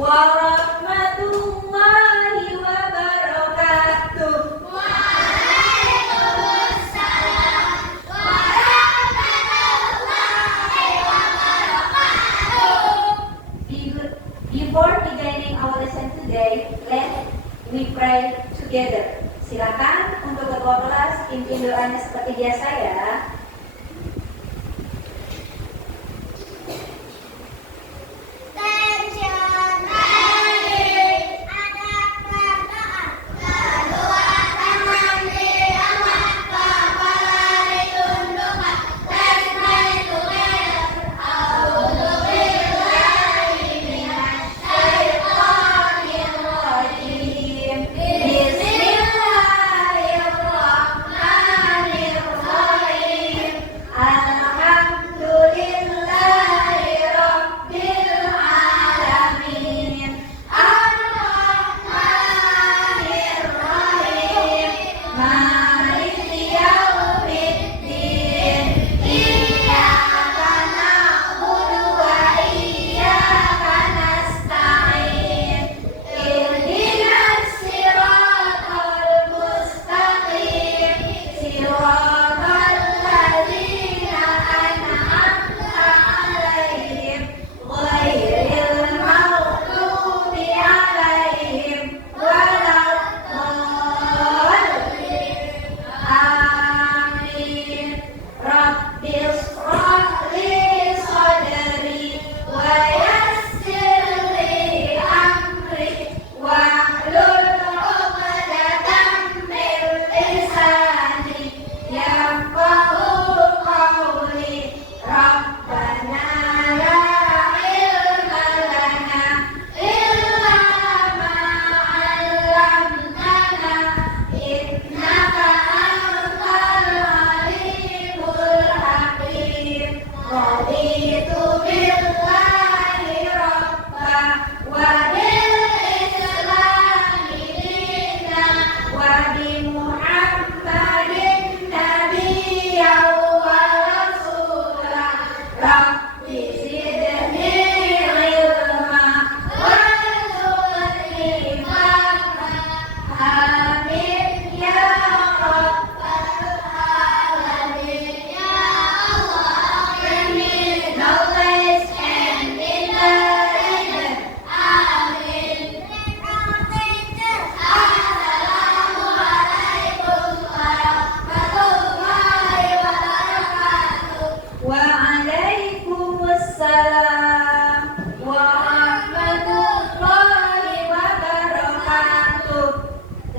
warahmatullahi wabarakatuh. Waalaikumsalam warahmatullahi wabarakatuh. Before beginning our lesson today, let we pray together. Silakan untuk ketua kelas pimpin doanya seperti biasa ya.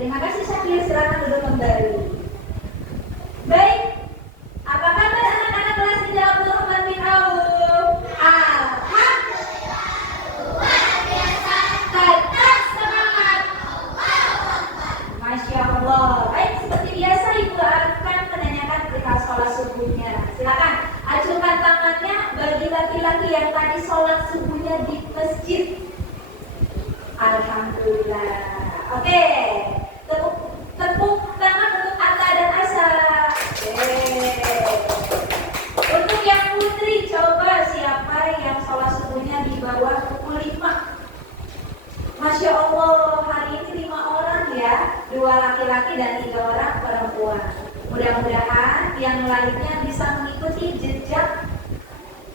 Terima kasih Syakir, silakan duduk kembali. Baik, apa kabar anak-anak kelas 3 Abdul Rahman bin Auf? Alhamdulillah, luar biasa, tetap semangat. Masya Allah. Baik, seperti biasa Ibu akan menanyakan perihal sholat subuhnya. Silakan acungkan tangannya bagi laki-laki yang tadi sholat subuhnya di masjid. Alhamdulillah. Oke. Tepuk tangan untuk Atta dan Asa. Untuk yang putri, coba siapa yang sholat subuhnya di bawah pukul 5? Masya Allah, hari ini 5 orang ya, 2 laki-laki dan 3 orang perempuan. Mudah-mudahan yang lainnya bisa mengikuti jejak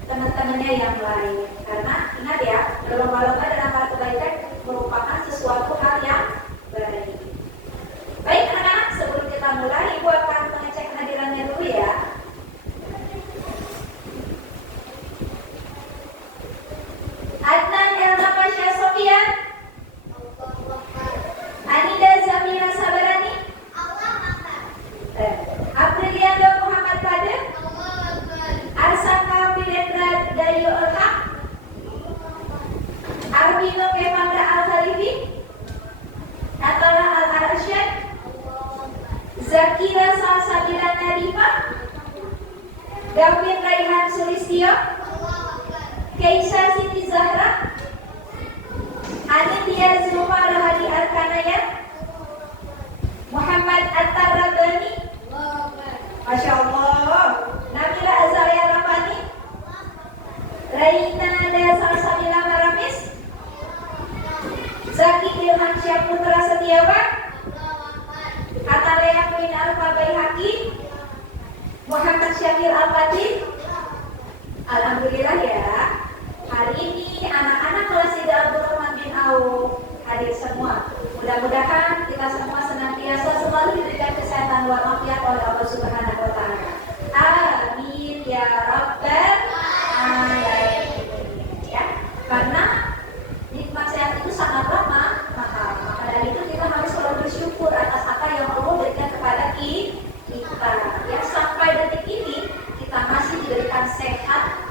teman-temannya yang lain. Karena ingat ya, berlomba-lomba dalam hal kebaikan merupakan sesuatu hal yang baik. Baik anak-anak, sebelum kita mulai, Ibu akan mengecek hadirannya dulu ya. Adnan Elna Pasha Sofian, Anida Zamira Sabarani, Apriliando Muhammad Fadil, Arsaka Pilendra Dayu Ulhaq, Arvino Kemandra Al-Khalifi, Atala Al-Arsyad, Zakira Salsabila Nadifa, Gavin Raihan Sulistio, Keisha Siti Zahra, Anindya Zulfa Rahadi Al-Kanaya, Muhammad Attar Rabbani, Masya Allah, Nabila Azalia Rafani, Raina Salsabila Maramis,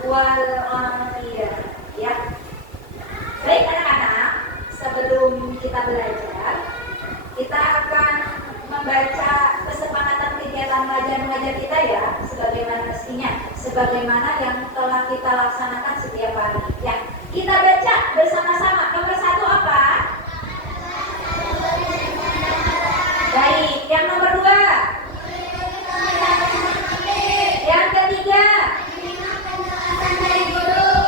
wal afiyah. Ya. Baik anak-anak, sebelum kita belajar, kita akan membaca kesepakatan kegiatan belajar mengajar kita ya, sebagaimana mestinya, sebagaimana yang telah kita laksanakan setiap hari. Ya, kita baca bersama-sama. Nomor 1 apa? Baik, yang nomor 2. Yang ketiga.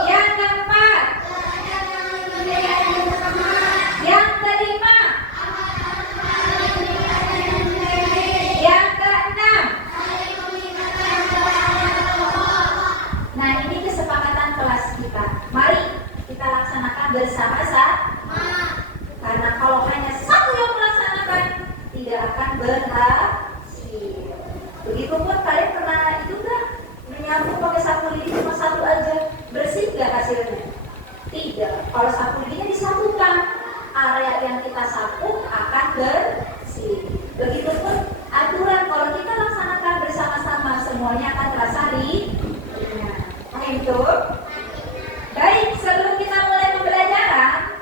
Yang keempat. Yang kelima. Yang keenam. Nah, ini kesepakatan kelas kita. Mari kita laksanakan bersama-sama. Karena kalau hanya satu yang melaksanakan, tidak akan berhasil. Begitupun kalian pernah itu nggak menyapu pakai sapu lidi cuma satu aja, bersih nggak hasilnya? Tidak. Kalau sapu lidinya disatukan, area yang kita sapu akan bersih. Begitupun aturan kalau kita laksanakan bersama-sama, semuanya akan terasa ringan. Paham itu? Baik, sebelum kita mulai pembelajaran,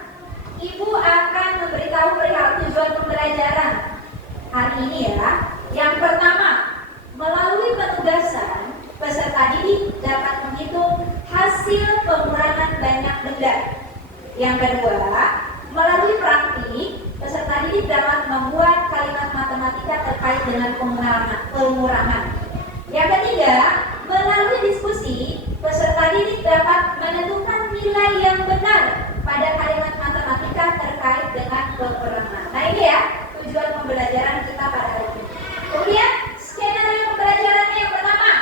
Ibu akan memberitahu perihal tujuan pembelajaran hari ini ya. Yang pertama, melalui penugasan, peserta didik dapat menghitung hasil pengurangan banyak benda. Yang kedua, melalui praktik, peserta didik dapat membuat kalimat matematika terkait dengan pengurangan. Yang ketiga, melalui diskusi, peserta didik dapat menentukan nilai yang benar pada kalimat matematika terkait dengan pengurangan. Nah ini ya, tujuan pembelajaran kita pada hari ini. Kemudian, skenario pembelajarannya yang pertama,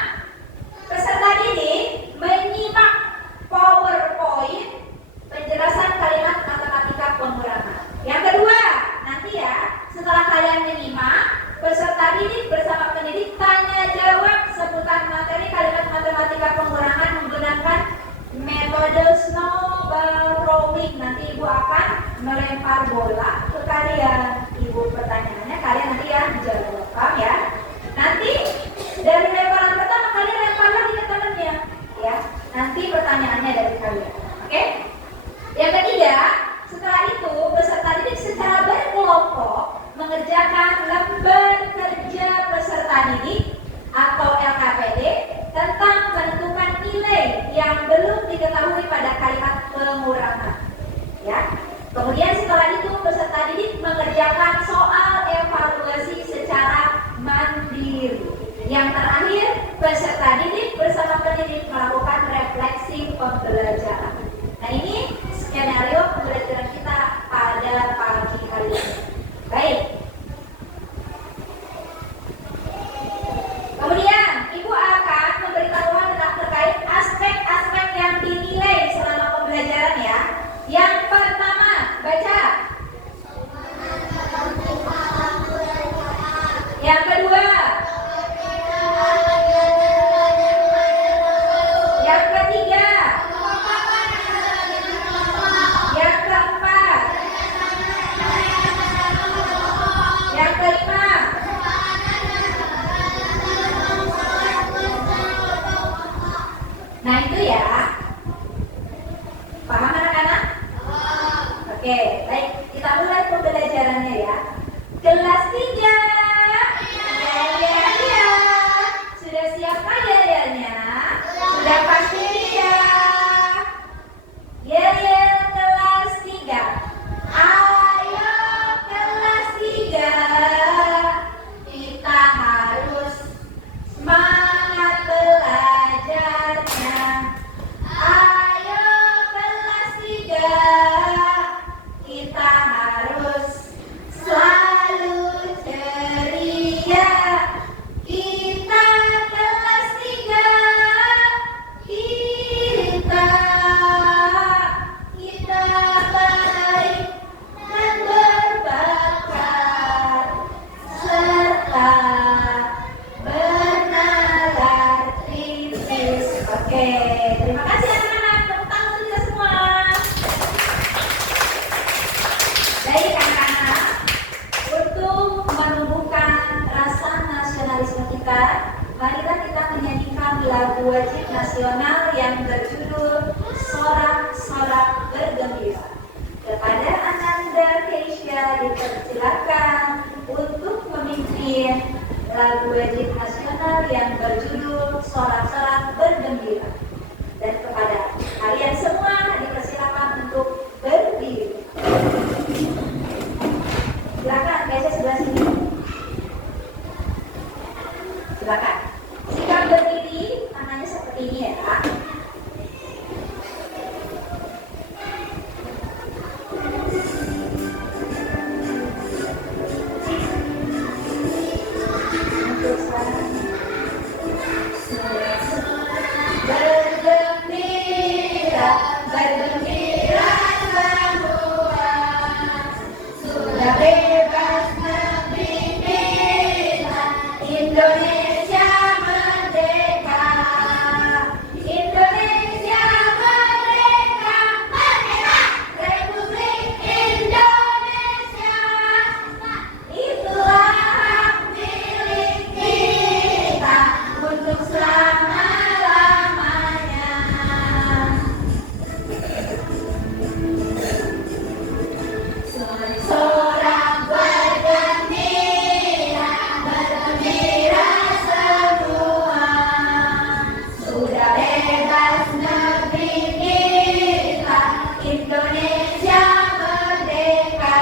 peserta didik menyimak PowerPoint penjelasan kalimat matematika pengurangan. Yang kedua, nanti ya, setelah kalian menyimak, peserta didik bersama pendidik tanya jawab seputar materi kalimat matematika pengurangan menggunakan metode snowball rolling. Nanti Ibu akan melempar bola ke kalian. Ibu pertanyaannya, kalian nanti yang jawab. Paham ya? Nanti dari lemparan pertama kalian lempar lagi ke temannya. Ya, nanti pertanyaannya dari kalian. Oke? Yang ketiga, setelah itu peserta didik secara berkelompok mengerjakan lembar kerja peserta didik atau LKPD tentang menentukan nilai yang belum diketahui pada kalimat pengurangan. Ya. Kemudian setelah itu peserta didik mengerjakan soal evaluasi secara mandiri. Yang terakhir, peserta didik bersama pendidik melakukan refleksi pembelajaran. Nah ini skenario pembelajaran kita pada pagi hari ini. Baik. Kemudian Ibu akan memberitahukan terkait aspek-aspek yang dinilai selama pembelajaran ya. Yang pertama, baca. Yang kedua. Yang ketiga. Yang keempat. Yang kelima. Nah itu ya. Paham anak-anak? Oke, baik. Kita mulai pembelajarannya ya. Kelas 3. Ya. Sudah siap ya? Sudah pasti ya. Ya, kelas 3. Ayo kelas 3. Kita harus semangat belajarnya. Ayo kelas 3. Kita harus selalu ceria. Kita kelas 3. Kita baik dan berbakat serta bernalar kritis. Oke, terima kasih anak-anak. Tepuk tangan untuk kita semua. Baik anak-anak, untuk menumbuhkan rasa nasionalisme kita, marilah kita menyanyikan lagu wajib nasional yang yang berjudul Sorak-sorak bergembira. Kepada Ananda Keisha dipersilakan untuk memimpin lagu wajib nasional yang berjudul Sorak-sorak bergembira. Dan kepada kalian semua dipersilakan untuk berdiri. Silakan, Keisha sebelah sini. Silakan. Sikap berdiri, tangannya seperti ini ya. Bergembira, bergembira semua, sudah bebas negeri kita, Indonesia merdeka, Indonesia merdeka, merdeka, Republik Indonesia, itulah hak milik kita untuk selama-lamanya. Sorak bergembira, bergembira semua, sudah bebas negeri kita, Indonesia merdeka,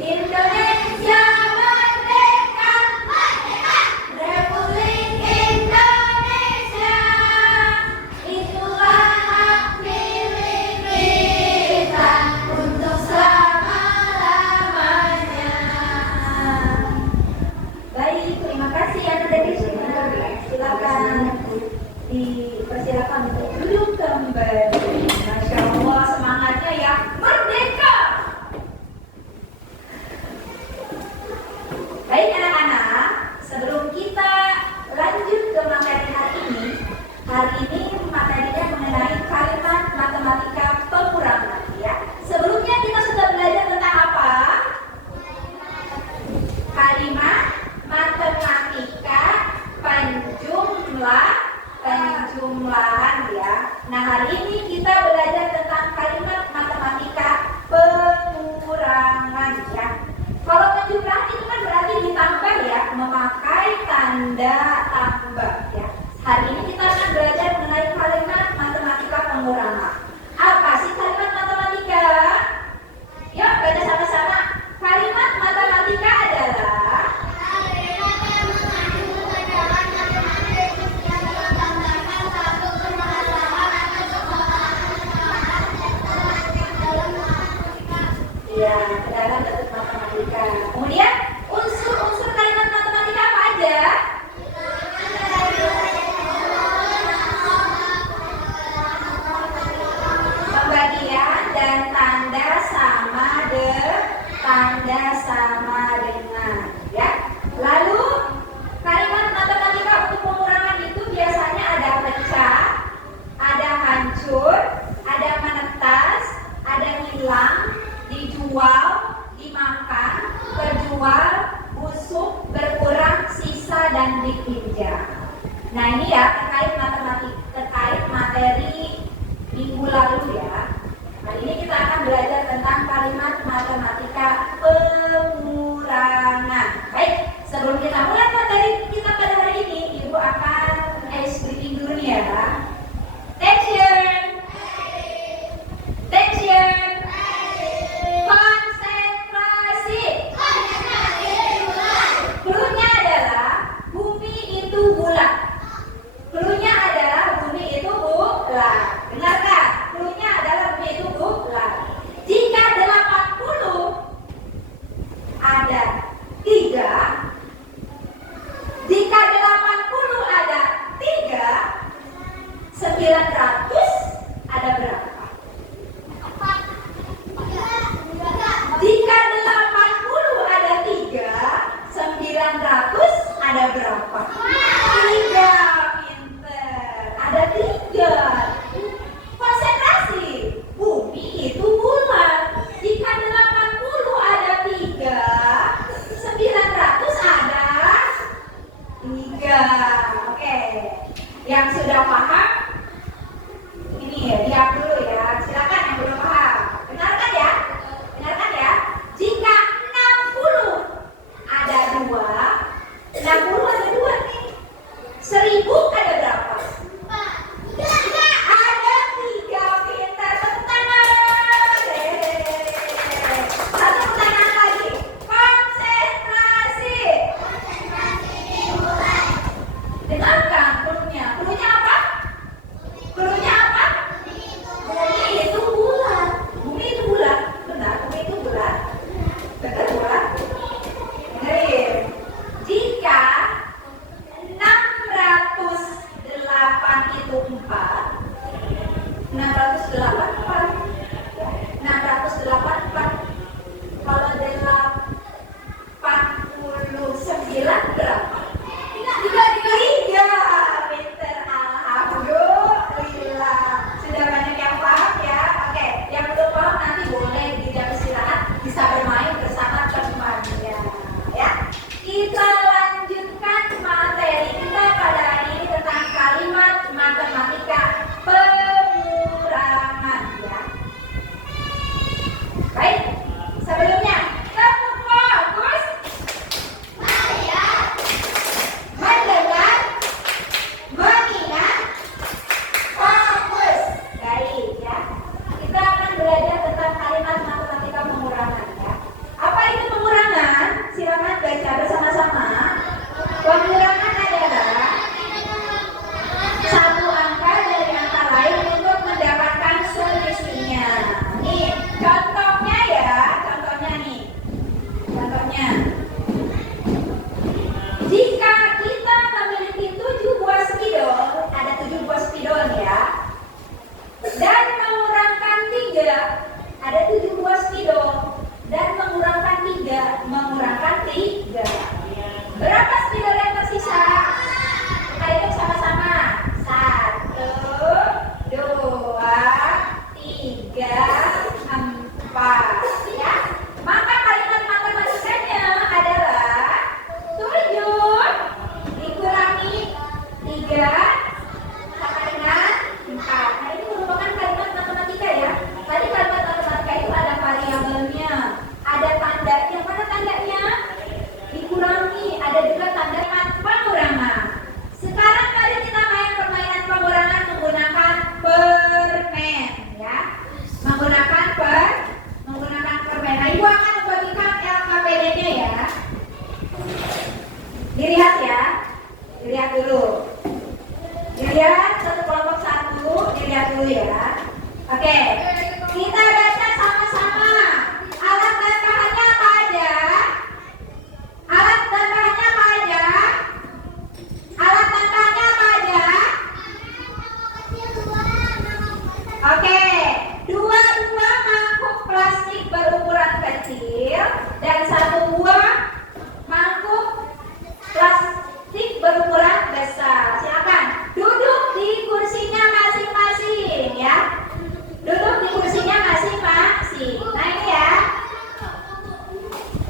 Indonesia merdeka, merdeka, Republik Indonesia, itulah hak milik kita untuk selama-lamanya. Baik, terima kasih Anda dari sini. Silakan dipersilakan untuk duduk kembali. Masya Allah, semangatnya ya, merdeka. Baik anak-anak, sebelum kita lanjut ke materi hari ini materinya mengenai kalimat matematika pengurangan ya. Sebelumnya kita sudah belajar tentang apa? Kalimat matematika penjumlahan ya. Nah, hari ini kita belajar tentang kalimat matematika pengurangan ya. Kalau penjumlahan itu kan berarti ditambah ya, memakai tanda tambah ya. Hari ini kita akan belajar mengenai kalimat matematika pengurangan. Apa sih kalimat matematika? Yuk baca sama-sama. Kalimat matematika adalah ya, dalam bentuk matematika. Kemudian unsur-unsur kalimat matematika apa aja? Pembagian dan tanda sama dengan ya. Lalu kalimat matematika untuk pengurangan itu biasanya ada pecah, ada hancur, ada menetas, ada hilang, dijual, dimakan, terjual, busuk, berkurang, sisa, dan dipinjam. Nah ini ya terkait materi minggu lalu ya. Hari ini kita akan belajar tentang kalimat matematika pengurangan. Baik, sebelum kita mulai materi kita pada hari ini, Ibu akan ice breathing dulu ya. Attention, attention. Konsentrasi. Cluenya adalah bumi itu bulat. Cluenya adalah bumi itu bulat. Dengarkan, cluenya adalah bumi itu bulat. Jika 80 ada 3, jika 80 ada 3, 900 ada berapa? Jika 80 ada 3, 900 ada berapa? 3, pinter. Ada 3. Konsentrasi. Bumi itu bulat. Jika 80 ada 3, 900 ada 3. Oke. Yang sudah paham 684 ya. 684 kalau 89 berapa? 33. Pinter, alhamdulillah. Sudah banyak yang paham ya. Oke, yang belum paham nanti boleh di jam istirahat bisa bermain bersama temannya ya. Kita lanjutkan materi kita pada hari ini tentang kalimat matematika pengurangan ya. Baik, sebelumnya tepuk bagus. Mendengar, mengingat, fokus. Baik ya. Kita akan belajar tentang kalimat matematika pengurangan ya. Apa itu pengurangan? Silakan baca bersama-sama. Pengurangan adalah satu angka dari angka lain untuk mendapatkan selisihnya. Nih, contohnya ya, contohnya nih. Contohnya. Jika kita memiliki 7 buah spidol, ada 7 buah spidol ya, dan mengurangkan 3, ada 7 buah spidol, dan mengurangkan 3. Berapa spidol yang tersisa? Kita hitung sama-sama. 1, 2, 3, 4 ya. Maka kalimat matematikanya adalah 7 dikurangi 3 sama dengan 4. Nah, ini merupakan kalimat matematika ya. Tadi kalimat matematika itu ada variabelnya, ada tandanya. Mana tandanya? Dikurangi. Ada juga tanda pengurangan. Sekarang mari kita main permainan pengurangan menggunakan permen ya. Menggunakan permen. Nah, Ibu akan membagikan LKPD-nya ya. Dilihat ya. Dilihat dulu. Dilihat satu kelompok 1, dilihat dulu ya. Oke. Kita baca sama-sama. Alat dan bahannya apa aja? Alat dan bahannya apa aja? Alat dan bahannya apa aja? Oke. 2 mangkuk plastik berukuran kecil dan 1 buah mangkuk plastik berukuran besar. Silakan duduk di kursinya masing-masing ya. Duduk di kursinya masing-masing. Nah ini ya.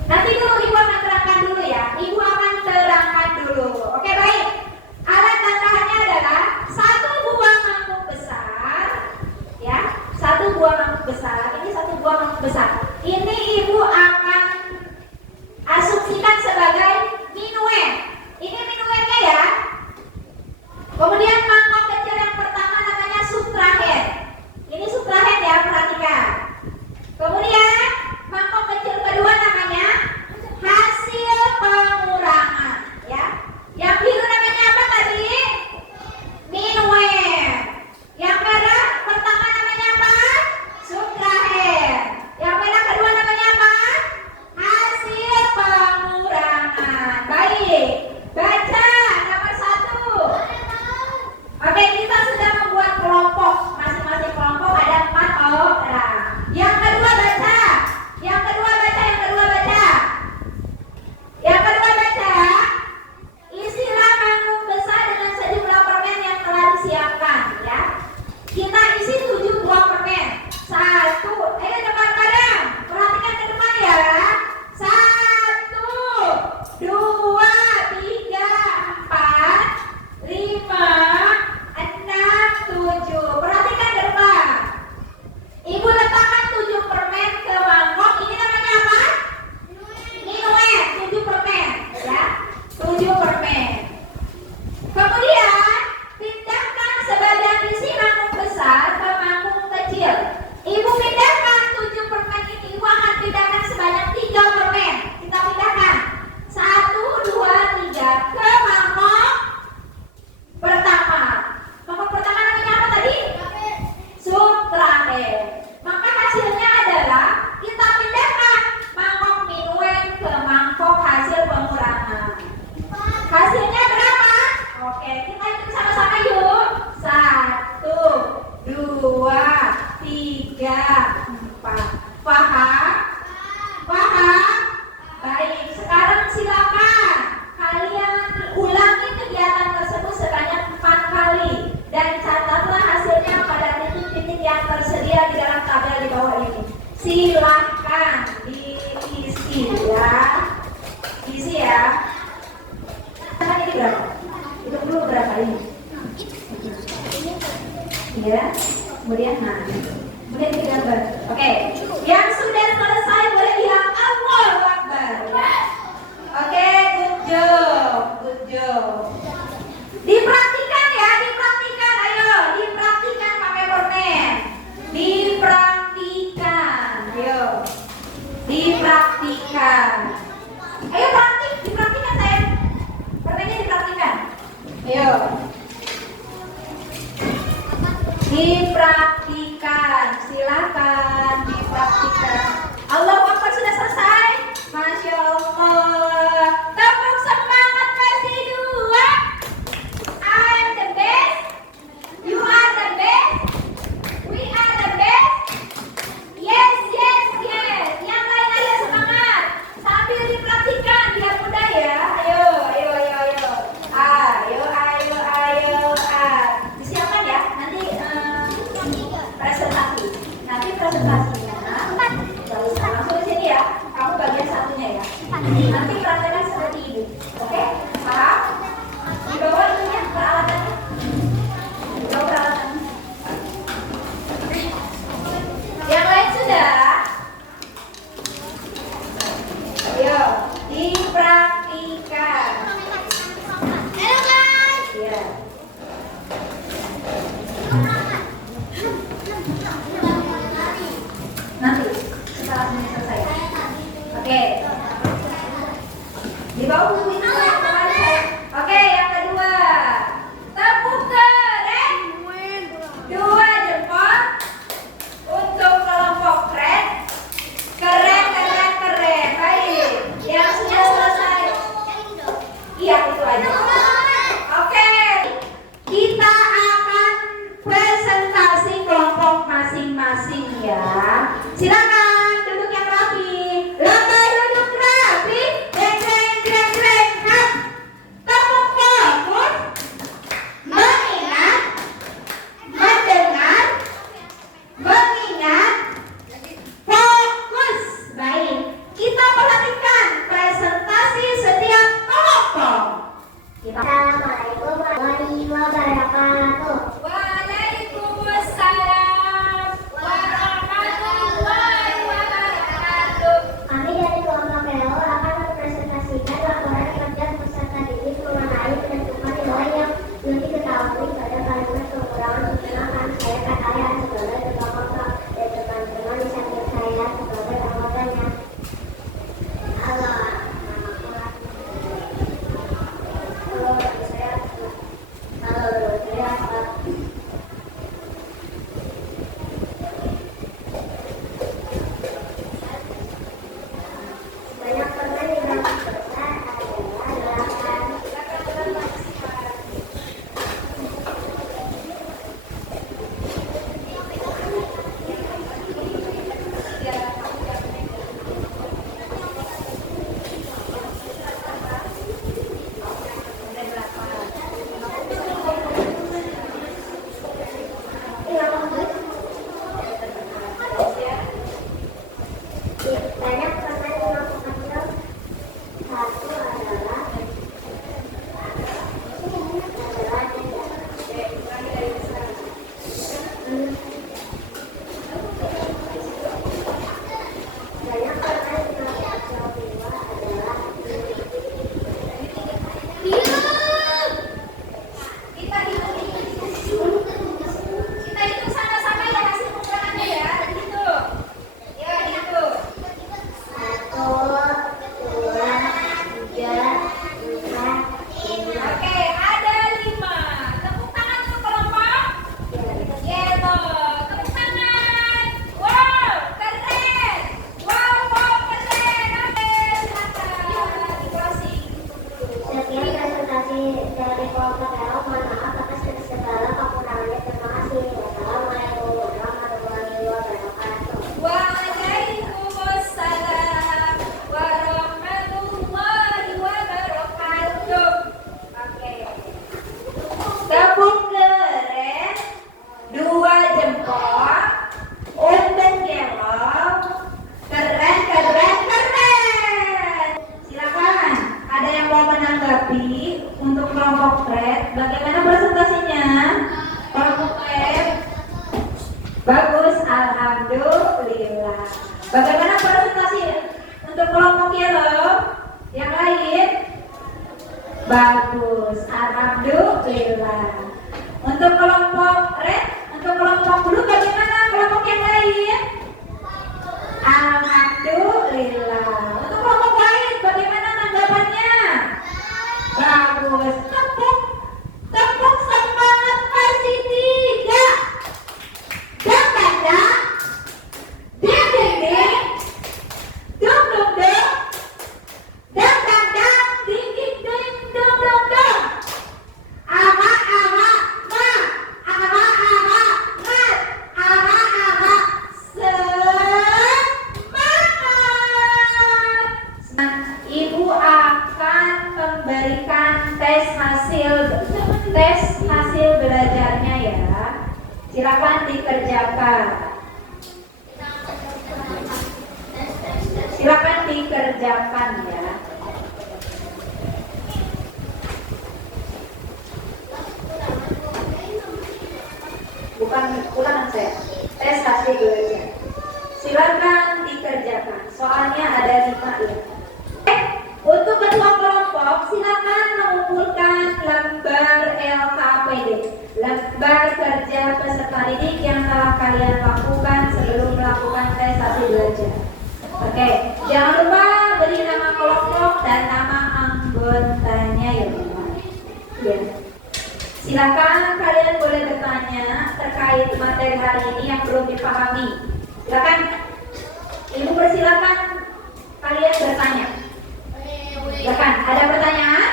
Nanti dulu Ibu akan terangkan dulu ya. Ibu akan terangkan dulu. Oke baik. Alat dan bahannya adalah 1 buah mangkuk besar ya. 1 buah mangkuk besar. Ini 1 buah mangkuk besar. Ini Ibu akan 2, 3, 4. Paham? Paham? Baik, sekarang silakan kalian ulangi kegiatan tersebut sebanyak 4 kali dan catatlah hasilnya pada titik-titik yang tersedia di dalam tabel di bawah ini. Silahkan diisi ya. Isi ya. Kan ini berapa? Hitung dulu berapa ini? Ya. Kemudian kemudian kita gambar. Oke. Yang sudah selesai boleh bilang Allahu Akbar ya. Oke, good job. Good job. Dipraktikan ya, dipraktikan. Ayo, dipraktikan pakai permen. Dipraktikan. Ayo. Dipraktikan. Ayo dipraktikan saya. Permennya dipraktikan. Ayo. Dipraktikan. Silakan dipraktikan. Allahu Akbar sudah selesai. Masya Allah. Tepuk semangat kasih 2. I'm the best. You are the best. We are the best. Yes, yes, yes. Yang lain ayo semangat. Sambil dipraktikan biar mudah ya. Ayo, ayo, ayo, ayo. Ayo, ayo, ayo. Disiapkan ya. Nanti presentasi. Nanti presentasinya. Gak usah langsung di sini ya. Kamu bagian satunya ya. Nanti praktekkan seperti ini. Oke? Paham? Di bawah ininya peralatannya. Di bawah peralatannya. Yang lain sudah? Ayo, dipraktikan. Halo guys. Iya. Nanti setelah semuanya selesai. Oke. Di bawah buku itu yang kemarin saya. Oke, yang kedua. Tepuk keren. 2 jempol untuk kelompok keren. Keren, keren, keren. Baik. Yang sudah selesai. Iya, itu aja. Oke. Kita akan presentasi kelompok masing-masing ya. Silakan duduk yang rapi. Lambai duduk rapi. Greng, greng, greng, greng. Hap. Tepuk fokus. Mengingat. Mendengar. Mengingat. Fokus. Baik. Kita perhatikan presentasi setiap kelompok. Assalamualaikum warahmatullahi wabarakatuh. Waalaikumsalam warahmatullahi wabarakatuh. Kami dari kelompok PO akan mempresentasikan laporan kerja peserta didik mengenai penentukan nilai yang belum diketahui pada kalimat kekurangan perkenalkan. Saya Kataya sebagai ketua kelompok dan teman-teman di samping saya sebagai anggotanya. Halo, nama saya. Halo, saya. Banyak permen di dalam kotak adalah 8. Banyak permen di dalam kecil. Satu adalah banyak permen di dalam kecil. Dua adalah Kita hitung sama-sama ya hasil pengurangannya ya. Dihitung. Ya, dihitung. 1, 2, 3, 4, 5. Oke, ada 5. Tepuk tangan untuk kelompok yellow. jempol, untuk gelap, keren, keren, keren. Silakan, ada yang mau menanggapi untuk kelompok red? Bagaimana presentasinya? Kelompok red, bagus, alhamdulillah. Bagaimana presentasi untuk kelompok yellow? Yang lain? Bagus, alhamdulillah. Untuk kelompok red, untuk kelompok blue bagaimana kelompok yang lain? Alhamdulillah. Untuk kelompok lain bagaimana tanggapannya? Bagus. Tepuk semangat kasih 3. Dang dang dang. Ding ding ding. Dung dung dung. Dang dang dang. Ding ding ding. Dung dung dung. Aha aha ma. Aha aha mat. Aha aha semangat. Ibu akan memberikan tes hasil belajarnya ya. Silakan dikerjakan. Silakan dikerjakan ya. Bukan ulangan saya. Tes hasil belajar. Silakan dikerjakan. Soalnya ada 5 ya. Untuk ketua kelompok silakan mengumpulkan lembar LKPD, lembar kerja peserta didik yang telah kalian lakukan sebelum melakukan tes hasil belajar. Oke, jangan lupa beri nama kelompok dan nama anggotanya ya. Ya. Silakan kalian boleh bertanya terkait materi hari ini yang belum dipahami. Silakan, ibu persilakan kalian bertanya. Silakan, ada pertanyaan?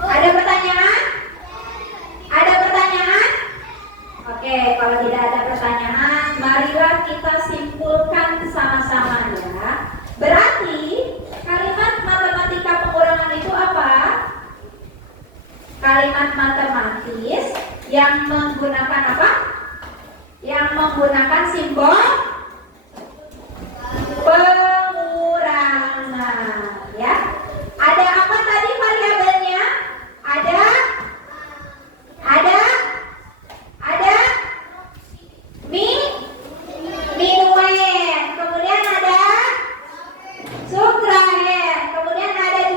Ada pertanyaan? Ada pertanyaan? Oke, kalau tidak ada pertanyaan, marilah kita simpulkan sama-sama ya. Berarti kalimat matematika pengurangan itu apa? Kalimat matematis yang menggunakan apa? Yang menggunakan simbol pengurangan ya. Ada apa tadi variabelnya? Ada minuen, kemudian ada subtrahen, kemudian ada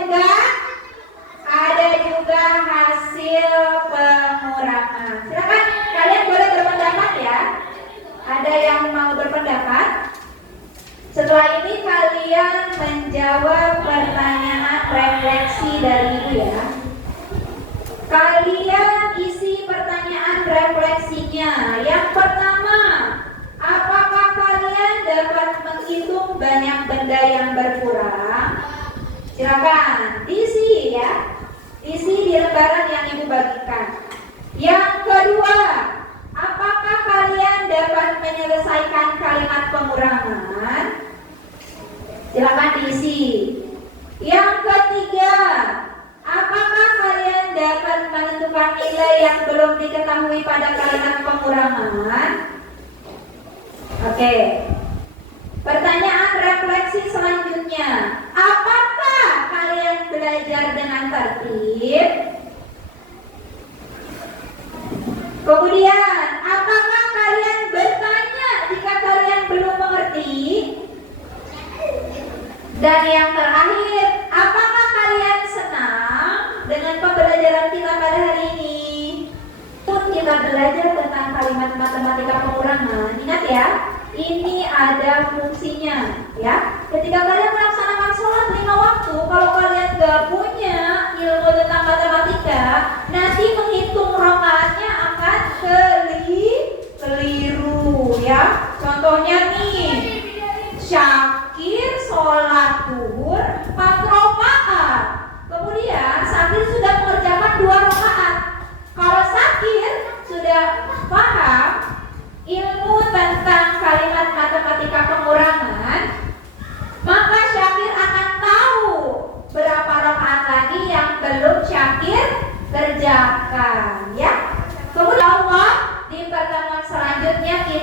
juga hasil pengurangan. Silakan kalian boleh berpendapat ya. Ada yang mau berpendapat? Setelah ini kalian menjawab pertanyaan refleksi dari ibu ya. Kalian isi pertanyaan refleksinya. Yang pertama, apakah kalian dapat menghitung banyak benda yang berkurang? Silakan diisi ya. Isi di lembaran yang ibu bagikan. Yang kedua, apakah kalian dapat menyelesaikan kalimat pengurangan? Silakan diisi. Yang ketiga, apakah kalian dapat menentukan nilai yang belum diketahui pada kalimat pengurangan? Oke. Pertanyaan refleksi selanjutnya, apakah kalian belajar dengan tertib? Kemudian, apakah kalian bertanya jika kalian belum mengerti? Dan yang terakhir, apakah kalian senang dengan pembelajaran kita pada hari ini? Kita belajar tentang kalimat matematika pengurangan. Ingat ya, ini ada fungsinya ya. Ketika kalian melaksanakan sholat 5 waktu, kalau kalian gak punya ilmu tentang matematika, nanti menghitung rakaatnya akan keliru ya. Contohnya nih, Syakir sholat duhur 4 rakaat, kemudian Syakir sudah mengerjakan 2 rakaat. Kalau Syakir sudah paham ilmu tentang kalimat matematika pengurangan, maka Syakir akan tahu berapa rakaat lagi yang belum Syakir kerjakan ya. Kemudian Allah di pertemuan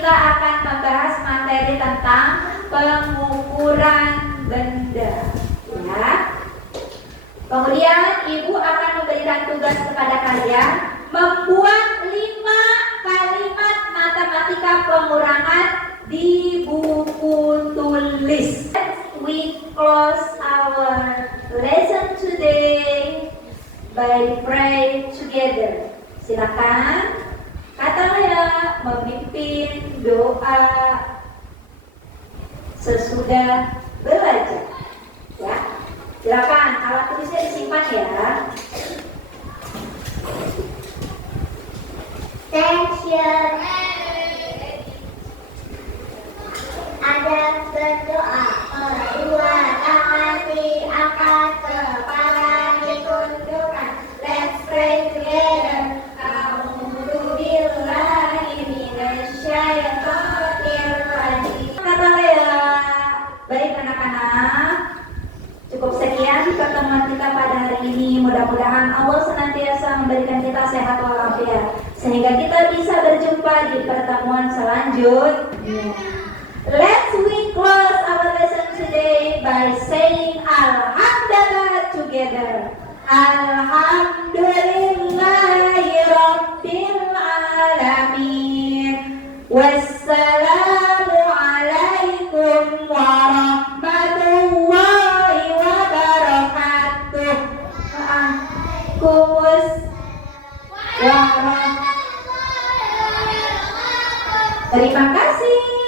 kita akan membahas materi tentang pengukuran benda, ya. Kemudian ibu akan memberikan tugas kepada kalian membuat 5 kalimat matematika pengurangan di buku tulis. We close our lesson today by pray together. Silakan Kata Lea memimpin doa sesudah belajar. Ya, silakan alat tulisnya disimpan ya. Attention. Ada berdoa, kedua tangan diangkat, kepala ditundukkan. Let's pray together. Kata Lea. Baik anak-anak, cukup sekian pertemuan kita pada hari ini. Mudah-mudahan Allah senantiasa memberikan kita sehat walafiat sehingga kita bisa berjumpa di pertemuan selanjutnya. Let's we close our lesson today by saying Alhamdulillah together. Alhamdulillahirabbil alamin. Wassalamu alaikum warahmatullahi wabarakatuh. Terima kasih.